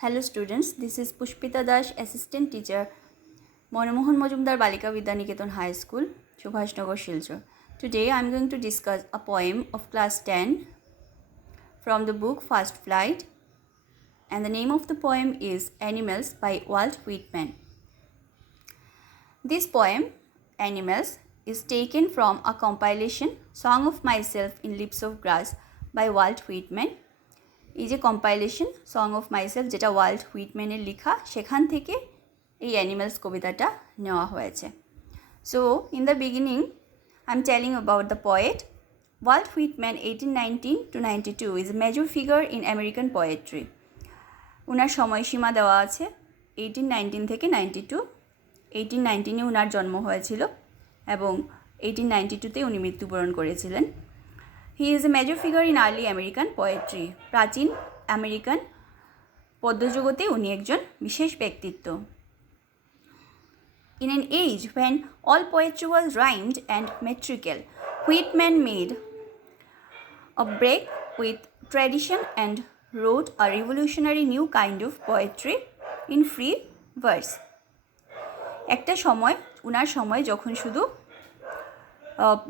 Hello students, this is Pushpita Dash, assistant teacher, Monomohan Majumdar Balika Vidyaniketan High School, Subhashnagar, Silchar. Today I am going to discuss a poem of class 10 from the book First Flight, and the name of the poem is Animals by Walt Whitman. This poem, Animals, is taken from a compilation, Song of Myself in Leaves of Grass by Walt Whitman. এই যে compilation Song of Myself যেটা Walt হুইটম্যানের লেখা সেখান থেকে এই animals কবিতাটা নেওয়া হয়েছে। So in the beginning I am telling about the poet Walt Whitman 1819-92 is a major figure in American poetry. ওনার সময়সীমা দেওয়া আছে 1819 থেকে 92। 1819-এ ওনার জন্ম হয়েছিল এবং 1892-তে উনি মৃত্যুবরণ করেছিলেন। He is a major figure in early American poetry. প্রাচীন আমেরিকান পদ্যজগতে উনি একজন বিশেষ ব্যক্তিত্ব। In an age when all poetry was rhymed and metrical, Whitman made a break with tradition and wrote a revolutionary new kind of poetry in free verse. একটা সময় উনার সময় যখন শুধু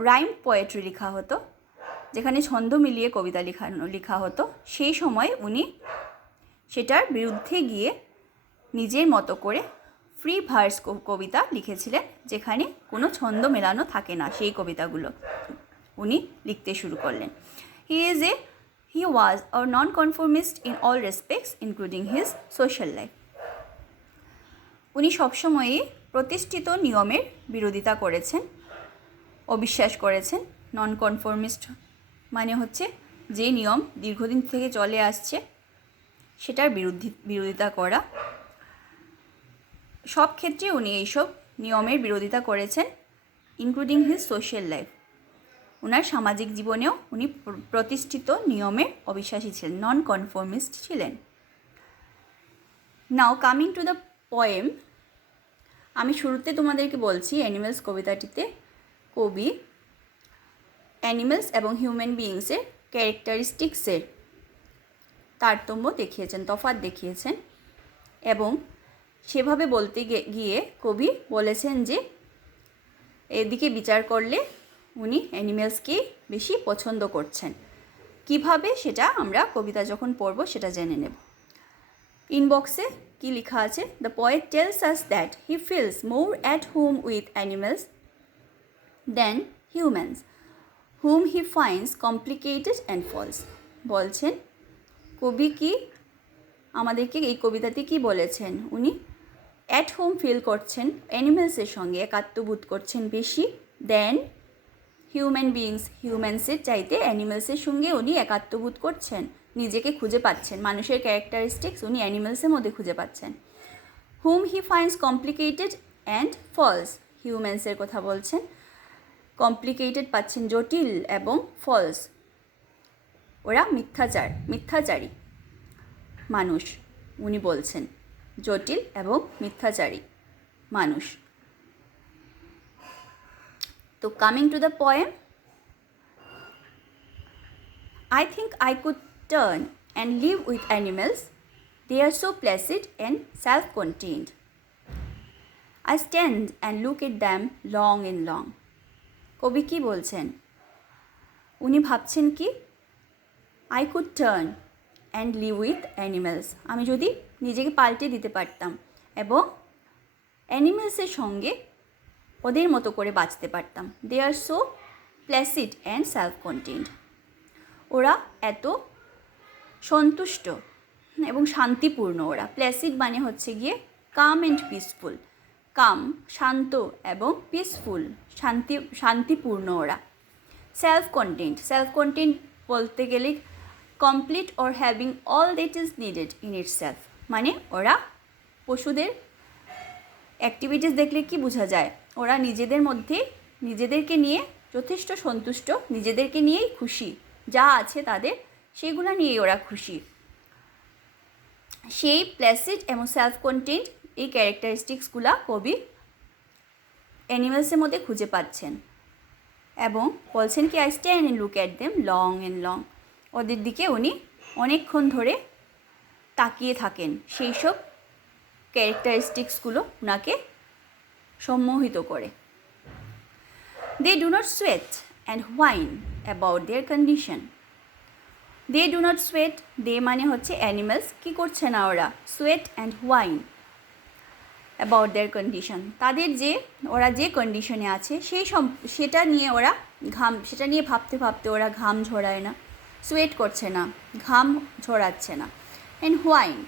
রাইম পোয়েট্রি লেখা হতো, যেখানে ছন্দ মিলিয়ে কবিতা লেখা হতো, সেই সময় উনি সেটার বিরুদ্ধে গিয়ে নিজের মতো করে ফ্রি ভার্স কবিতা লিখেছিলেন, যেখানে কোনো ছন্দ মেলানো থাকে না। সেই কবিতাগুলো উনি লিখতে শুরু করলেন। He was a non conformist in all respects including his social life. উনি সবসময়ই প্রতিষ্ঠিত নিয়মের বিরোধিতা করেছেন, অবিশ্বাস করেছেন। নন কনফর্মিস্ট মানে হচ্ছে যে নিয়ম দীর্ঘদিন থেকে চলে আসছে সেটার বিরোধিতা করা। সব ক্ষেত্রে উনি এইসব নিয়মের বিরোধিতা করেছেন, ইনক্লুডিং হিজ সোশ্যাল লাইফ। ওনার সামাজিক জীবনেও উনি প্রতিষ্ঠিত নিয়মে অবিশ্বাসী ছিলেন, নন কনফর্মিস্ট ছিলেন। নাও কামিং টু দ্য পোয়েম, আমি শুরুতে তোমাদেরকে বলছি অ্যানিমালস কবিতাটিতে কবি অ্যানিমালস এবং হিউম্যান বিইংসের ক্যারেক্টারিস্টিক্সের তারতম্য দেখিয়েছেন, তফাৎ দেখিয়েছেন, এবং সেভাবে বলতে গিয়ে কবি বলেছেন যে এদিকে বিচার করলে উনি অ্যানিমালসকে বেশি পছন্দ করছেন। কিভাবে সেটা আমরা কবিতা যখন পড়ব সেটা জেনে নেব। ইনবক্সে কি লেখা আছে? The poet tells us that he feels more at home with animals than humans whom he finds complicated and false. বলছেন কবি কি আমাদেরকে এই কবিতাতে কি বলেছেন? উনি অ্যাট হোম ফিল করছেন, অ্যানিমালসের সঙ্গে একাত্মবোধ করছেন বেশি দেন হিউম্যান বিইংস, হিউম্যানসের চাইতে অ্যানিমালসের সঙ্গে উনি একাত্মবোধ করছেন, নিজেকে খুঁজে পাচ্ছেন, মানুষের ক্যারেক্টারিস্টিক্স উনি অ্যানিমালসের মধ্যে খুঁজে পাচ্ছেন। Hmm he finds complicated and falls, হিউম্যানসের কথা বলছেন। কমপ্লিকেটেড পাচ্ছেন জটিল, এবং ফলস ওরা মিথ্যাচারী মানুষ উনি বলছেন, জটিল এবং মিথ্যাচারী মানুষ। তো coming to the poem, I think I could turn and live with animals, they are so placid and self contained, I stand and look at them long and long. কবি কী বলছেন? উনি ভাবছেন কি, I could turn and live with animals, আমি যদি নিজেকে পাল্টে দিতে পারতাম এবং অ্যানিমালসের সঙ্গে ওদের মতো করে বাঁচতে পারতাম। They are so placid and self contained, ওরা এত সন্তুষ্ট এবং শান্তিপূর্ণ। ওরা প্লেসিড মানে হচ্ছে গিয়ে কাম অ্যান্ড পিসফুল, কাম শান্ত এবং পিসফুল শান্তিপূর্ণ ওরা। সেলফ কন্টেন্ট বলতে গেলে complete or having all that is needed in it self, মানে ওরা পশুদের অ্যাক্টিভিটিস দেখলে কি বোঝা যায়? ওরা নিজেদের মধ্যে নিজেদেরকে নিয়ে যথেষ্ট সন্তুষ্ট, নিজেদেরকে নিয়েই খুশি, যা আছে তাদের সেগুলো নিয়েই ওরা খুশি। সেই প্লেসিড এবং সেলফ কন্টেন্ট এই ক্যারেক্টারিস্টিক্সগুলো কবি অ্যানিমালসের মধ্যে খুঁজে পাচ্ছেন এবং বলছেন কি, I stand and look at them long and long, ওদের দিকে উনি অনেকক্ষণ ধরে তাকিয়ে থাকেন, সেই সব ক্যারেক্টারিস্টিক্সগুলো ওনাকে সম্মোহিত করে। They do not sweat and whine about their condition. They do not sweat, they মানে হচ্ছে অ্যানিমালস, কী করছে না ওরা, sweat and whine about their condition, তাদের যে ওরা যে কন্ডিশনে আছে সেটা নিয়ে ওরা সেটা নিয়ে ভাবতে ভাবতে ওরা ঘাম ঝরায় না, সোয়েট করছে না, ঘাম ঝরাচ্ছে না। And whine,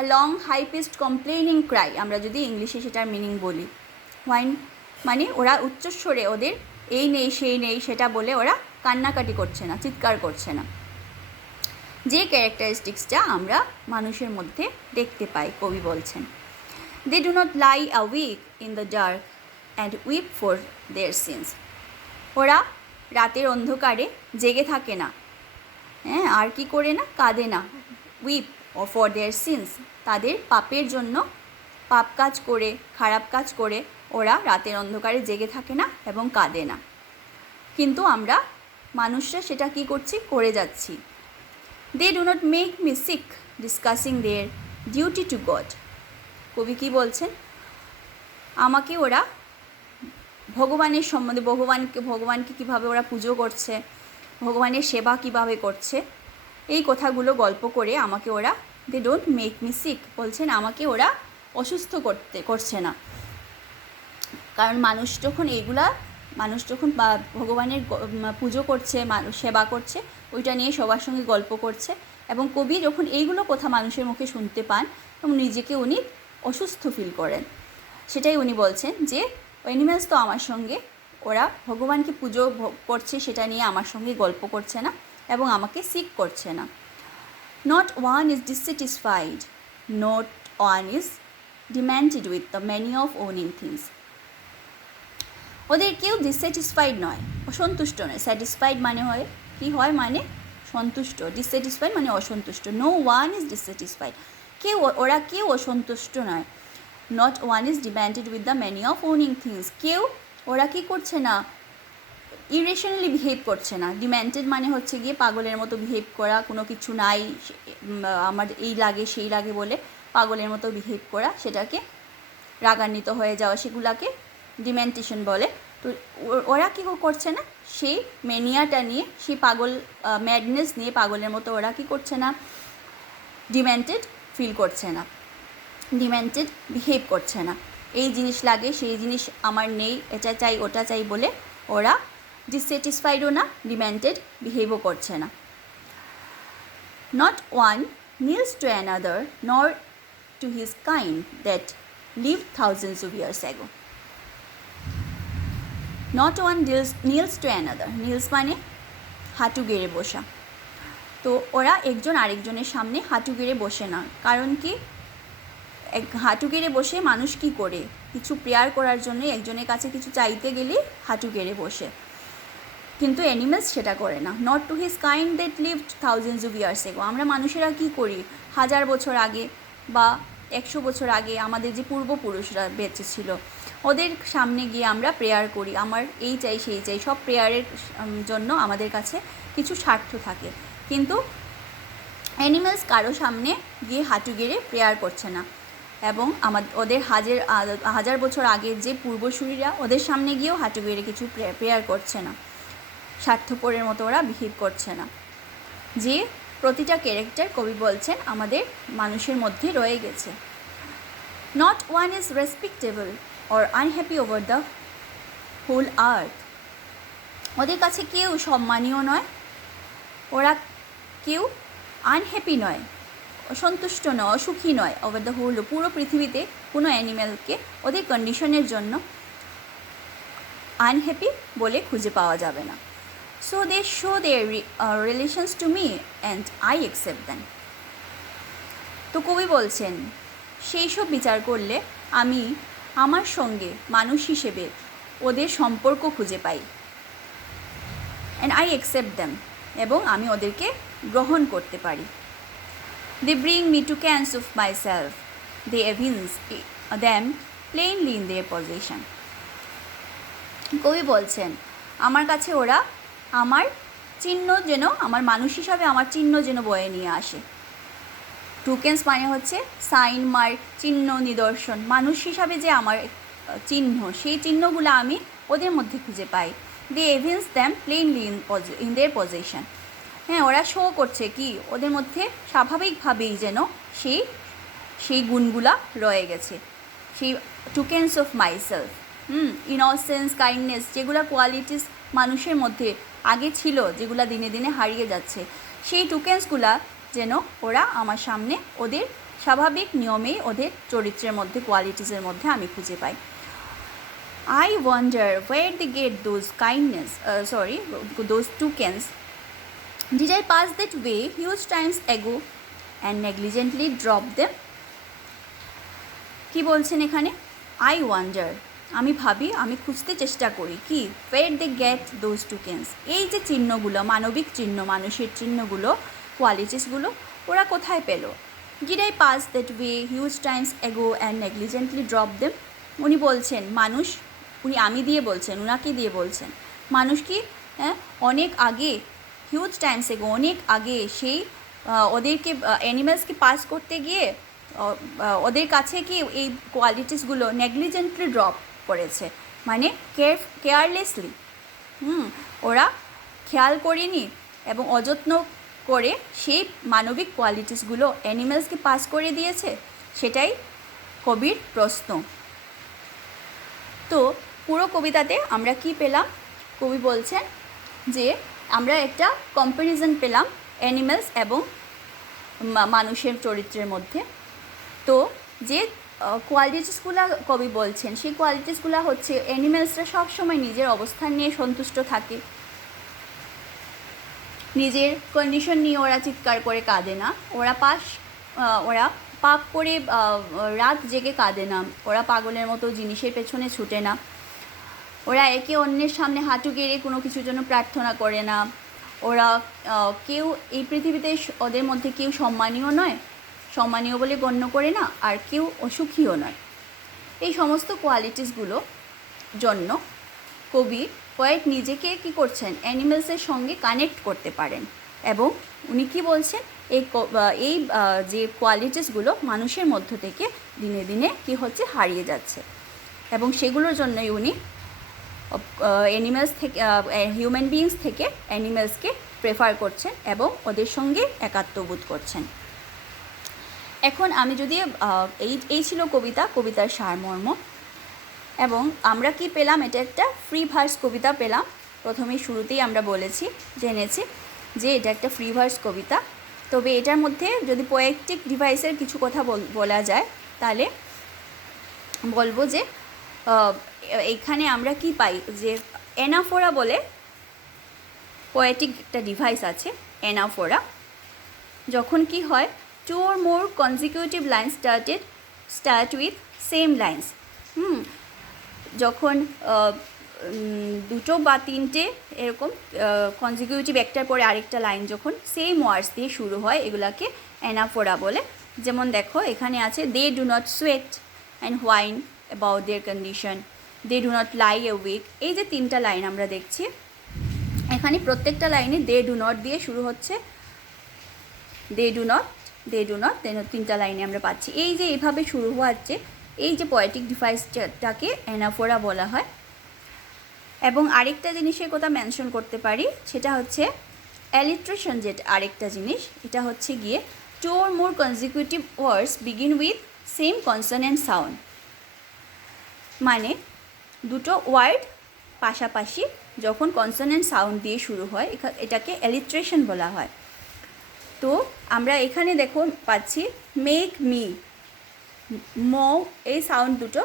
a long high pitched complaining cry, আমরা যদি ইংলিশে সেটার মিনিং বলি। হোয়াইন মানে ওরা উচ্চস্বরে ওদের এই নেই সেই নেই সেটা বলে ওরা কান্নাকাটি করছে না, চিৎকার করছে না, যে ক্যারেক্টারিস্টিক্সটা আমরা মানুষের মধ্যে দেখতে পাই, কবি বলছেন। They do not lie awake in the dark and weep for their sins. ওরা রাতের অন্ধকারে জেগে থাকে না, হ্যাঁ, আর কি করে না, কাঁদে না, উইপ ফর দেয়ার সিনস, তাদের পাপের জন্য, পাপ কাজ করে, খারাপ কাজ করে ওরা রাতের অন্ধকারে জেগে থাকে না এবং কাঁদে না। কিন্তু আমরা মানুষরা সেটা কি করছি, করে যাচ্ছি। They do not make me sick discussing their duty to God. কবি কী বলছেন, আমাকে ওরা ভগবানের সম্বন্ধে, ভগবানকে কীভাবে ওরা পুজো করছে, ভগবানের সেবা কীভাবে করছে, এই কথাগুলো গল্প করে আমাকে ওরা, they don't make me sick, বলছেন আমাকে ওরা অসুস্থ করছে না। কারণ মানুষ যখন ভগবানের পুজো করছে, সেবা করছে, ওইটা নিয়ে সবার সঙ্গে গল্প করছে, এবং কবি যখন এইগুলো কথা মানুষের মুখে শুনতে পান এবং নিজেকে উনি অসুস্থ ফিল করেন। সেটাই উনি বলছেন যে অ্যানিম্যালস তো আমার সঙ্গে, ওরা ভগবানকে পুজো করছে সেটা নিয়ে আমার সঙ্গে গল্প করছে না এবং আমাকে সিক করছে না। Not one is dissatisfied, not one is demanded with the many of owning things. ওদের কেউ ডিসস্যাটিসফাইড নয়, অসন্তুষ্ট নয়। স্যাটিসফাইড মানে হয় কি হয়, মানে সন্তুষ্ট, ডিসস্যাটিসফাইড মানে অসন্তুষ্ট। নো ওয়ান ইজ ডিসস্যাটিসফাইড, ওরা কেউ অসন্তুষ্ট নয়। Not one is demanded with the many of owning things, ওরা কী করছে না, ইরেশনালি বিহেভ করছে না। ডিম্যান্ডেড মানে হচ্ছে গিয়ে পাগলের মতো বিহেভ করা, কোনো কিছু নাই, আমার এই লাগে সেই লাগে বলে পাগলের মতো বিহেভ করা, সেটাকে রাগান্বিত হয়ে যাওয়া, সেগুলাকে ডিমেন্টেশন বলে। তো ওরা কী করছে না, সেই ম্যানিয়াটা নিয়ে, সেই ম্যাডনেস নিয়ে পাগলের মতো ওরা কী করছে না, ডিমেন্টেড ফিল করছে না, ডিমেন্টেড বিহেভ করছে না। এই জিনিস লাগে, সেই জিনিস আমার নেই, এটা চাই ওটা চাই বলে ওরা ডিসস্যাটিসফাইডও না, ডিমেন্টেড বিহেভও করছে না। Not one kneels to another nor to his kind that lived thousands of years ago. Not one kneels to another, kneels মানে হাঁটু গেড়ে বসা। তো ওরা একজন আরেকজনের সামনে হাঁটু গেড়ে বসে না। কারণ কি, হাঁটু গেড়ে বসে মানুষ কি করে, কিছু প্রেয়ার করার জন্য একজনের কাছে কিছু চাইতে গেলে হাঁটু গেড়ে বসে, কিন্তু অ্যানিমেলস সেটা করে না। Not to his kind that lived thousands of years ago, আমরা মানুষেরা কি করি, 1000 বছর আগে বা 100 বছর আগে আমাদের যে পূর্বপুরুষরা বেঁচে ছিল, ওদের সামনে গিয়ে আমরা প্রেয়ার করি, আমার এই চাই সেই চাই, সব প্রেয়ারের জন্য আমাদের কাছে কিছু স্বার্থ থাকে। কিন্তু অ্যানিমেলস কারো সামনে গিয়ে হাঁটু গেড়ে প্রেয়ার করছে না, এবং ওদের হাজার বছর আগের যে পূর্বসূরীরা, ওদের সামনে গিয়েও হাঁটু গেড়ে কিছু প্রেয়ার করছে না, স্বার্থপরের মতো ওরা বিহেভ করছে না। যে প্রতিটা ক্যারেক্টার কবি বলছেন আমাদের মানুষের মধ্যে রয়ে গেছে। Not one is respectable or unhappy over the whole earth, ওদের কাছে কেউ সম্মানীয় নয়, ওরা কেউ আনহ্যাপি নয়, অসন্তুষ্ট নয়, অসুখী নয়, ওভার দ্য হোল, পুরো পৃথিবীতে কোনো অ্যানিম্যালকে ওদের কন্ডিশনের জন্য আনহ্যাপি বলে খুঁজে পাওয়া যাবে না। So they show their relations to me and I accept them. তো কবি বলছেন সেই সব বিচার করলে আমি আমার সঙ্গে মানুষ হিসেবে ওদের সম্পর্ক খুঁজে পাই, অ্যান্ড আই অ্যাকসেপ্ট দ্যাম, এবং আমি ওদেরকে গ্রহণ করতে পারি। They bring me tokens of myself, they evince them plainly in their position. কবি বলছেন আমার কাছে ওরা আমার চিহ্ন যেন, আমার মানুষ হিসাবে আমার চিহ্ন যেন বয়ে নিয়ে আসে। টোকেন্স মানে হচ্ছে সাইন, মার্ক, চিহ্ন, নিদর্শন। মানুষ হিসাবে যে আমার চিহ্ন, সেই চিহ্নগুলো আমি ওদের মধ্যে খুঁজে পাই। দে evince them plainly in their position. হ্যাঁ, ওরা শো করছে কি ওদের মধ্যে স্বাভাবিকভাবেই যেন সেই গুণগুলা রয়ে গেছে, সেই tokens of myself. Innocence, kindness, যেগুলো কোয়ালিটিস মানুষের মধ্যে আগে ছিল, যেগুলো দিনে দিনে হারিয়ে যাচ্ছে, সেই টোকেন্সগুলা যেন ওরা আমার সামনে ওদের স্বাভাবিক নিয়মেই ওদের চরিত্রের মধ্যে, কোয়ালিটিসের মধ্যে আমি খুঁজে পাই। I wonder where they get those those tokens. Did I pass that way huge times ago and negligently drop them? কি বলছেন এখানে? I wonder, আমি ভাবি, আমি খুঁজতে চেষ্টা করি কি where they get those tokens, এই যে চিহ্নগুলো, মানবিক চিহ্ন, মানুষের চিহ্নগুলো, কোয়ালিটিসগুলো ওরা কোথায় পেল? Did I pass that way huge times ago and negligently drop them? উনি বলছেন মানুষ, উনি আমি দিয়ে বলছেন, উনাকে দিয়ে বলছেন মানুষ কি অনেক আগে, হিউজ টাইমস এগো, অনেক আগে সেই ওদেরকে অ্যানিমেলসকে পাস করতে গিয়ে ওদের কাছে কি এই কোয়ালিটিসগুলো নেগলিজেন্টলি ড্রপ করেছে, মানে কেয়ারলেসলি। ওরা খেয়াল করেনি এবং অযত্ন করে সেই মানবিক কোয়ালিটিসগুলো অ্যানিমেলসকে পাস করে দিয়েছে, সেটাই কবির প্রশ্ন। তো পুরো কবিতাতে আমরা কি পেলাম? কবি বলছেন যে আমরা একটা কম্প্যারিজন পেলাম অ্যানিমেলস এবং মানুষের চরিত্রের মধ্যে। তো যে কোয়ালিটিসগুলো কবি বলছেন, সেই কোয়ালিটিসগুলো হচ্ছে অ্যানিমেলসরা সবসময় নিজের অবস্থান নিয়ে সন্তুষ্ট থাকে, নিজের কন্ডিশন নিয়ে ওরা চিৎকার করে কাঁদে না, ওরা পাপ করে রাত জেগে কাঁদে না, ওরা পাগলের মতো জিনিসের পেছনে ছুটে না, ওরা একে অন্যের সামনে হাঁটু গেড়ে কোনো কিছুর জন্য প্রার্থনা করে না, ওরা কেউ এই পৃথিবীতে ওদের মধ্যে কেউ সম্মানীয় বলে গণ্য করে না, আর কেউ অসুখীও নয়। এই সমস্ত কোয়ালিটিসগুলো জন্য পোয়েট নিজেকে কি করছেন? অ্যানিমেলসের সঙ্গে কানেক্ট করতে পারেন। এবং উনি কি বলছেন? এই যে কোয়ালিটিসগুলো মানুষের মধ্য থেকে দিনে দিনে কি হচ্ছে? হারিয়ে যাচ্ছে। এবং সেগুলোর জন্যই উনি অ্যানিমেলস থেকে, হিউম্যান বিইংস থেকে অ্যানিমেলসকে প্রেফার করছেন এবং ওদের সঙ্গে একাত্মবোধ করছেন। এখন আমি যদি এই ছিল কবিতার সারমর্ম। এবং আমরা কি পেলাম? এটা একটা ফ্রি ভার্স কবিতা পেলাম। প্রথমেই শুরুতেই আমরা জেনেছি যে এটা একটা ফ্রি ভার্স কবিতা। তবে এটার মধ্যে যদি পোয়েটিক ডিভাইসের কিছু কথা বলা যায়, তাহলে বলবো যে এইখানে আমরা কি পাই, যে অ্যানাফোরা বলে পোয়েটিক একটা ডিভাইস আছে, অ্যানাফোরা। যখন কি হয়, 2 or more consecutive lines start with same lines। যখন দুটো বা তিনটে এরকম কনজিকিউটিভ একটার পরে আরেকটা লাইন যখন সেম ওয়ার্ডস দিয়ে শুরু হয়, এগুলাকে অ্যানাফোরা বলে। যেমন দেখো এখানে আছে, they do not sweat and whine about their condition, they do not lie awake. এই যে তিনটা লাইন আমরা দেখছি, এখানে প্রত্যেকটা লাইনে দে ডু নট দিয়ে শুরু হচ্ছে, দে ডু নট তিনটা লাইনে আমরা পাচ্ছি। এই যে এইভাবে শুরু হচ্ছে, এই যে পোয়েটিক ডিভাইসটাকে অ্যানাফোরা বলা হয়। এবং আরেকটা জিনিসের কথা মেনশন করতে পারি, সেটা হচ্ছে অ্যালিট্রেশন। যেটা আরেকটা জিনিস, এটা হচ্ছে গিয়ে 2 or more consecutive words begin with same consonant sound, মানে দুটো ওয়ার্ড পাশাপাশি যখন কনসোনেন্ট সাউন্ড দিয়ে শুরু হয়, এটাকে অ্যালিট্রেশন বলা হয়। তো আমরা এখানে দেখো পাচ্ছি মেক মি, মো, এই সাউন্ড দুটো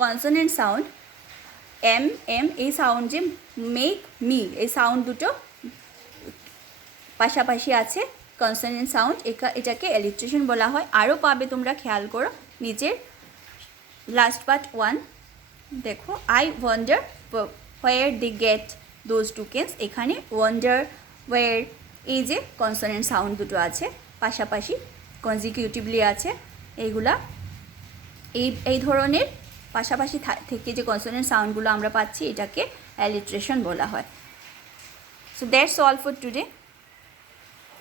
কনসোনেন্ট সাউন্ড, এম এই সাউন্ড, যে মেক মি, এই সাউন্ড দুটো পাশাপাশি আছে কনসোনেন্ট সাউন্ড, এটাকে অ্যালিট্রেশন বলা হয়। আরও পাবে তোমরা, খেয়াল করো নিচের লাস্ট পার্ট 1 দেখো, I wonder where they get those tokens. এখানে ওয়ান্ডার, ওয়ার, এই যে কনসোনেন্ট সাউন্ড দুটো আছে পাশাপাশি কনজিকিউটিভলি আছে, এইগুলা এই ধরনের পাশাপাশি থেকে যে কনসোনেন্ট সাউন্ডগুলো আমরা পাচ্ছি, এটাকে অ্যালিট্রেশন বলা হয়। So that's all for today.